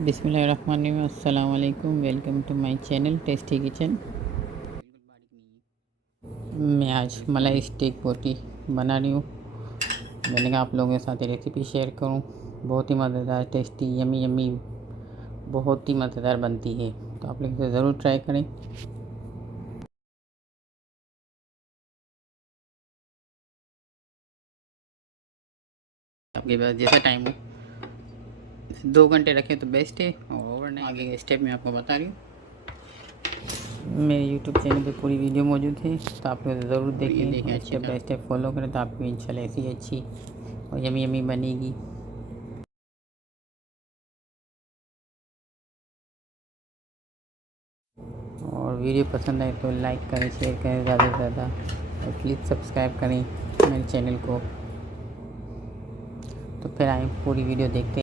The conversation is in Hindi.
बिस्मिल्लाहिर्रहमानिर्रहीम, अस्सलाम वालेकुम। Welcome to my channel tasty kitchen. मैं आज मलाई स्टीक बोटी बना रही हूँ। मैंने कहा आप लोगों के साथ रेसिपी शेयर करूँ। बहुत ही मज़ेदार, टेस्टी, यमी यमी, बहुत ही मज़ेदार बनती है, तो आप लोग इसे ज़रूर ट्राई करें। आपके पास जैसा टाइम हो, 2 घंटे रखें तो बेस्ट है। और ओवरनाइट आगे के स्टेप मैं आपको बता रही हूँ। मेरे यूट्यूब चैनल पे पूरी वीडियो मौजूद है, तो आप लोग ज़रूर देखें, स्टेप बाय स्टेप फॉलो करें, तो आपको इंशाल्लाह ऐसी अच्छी और यमी यमी बनेगी। और वीडियो पसंद आए तो लाइक करें, शेयर करें ज़्यादा से ज़्यादा, और प्लीज़ सब्सक्राइब करें मेरे चैनल को। तो फिर आए पूरी वीडियो देखते हैं।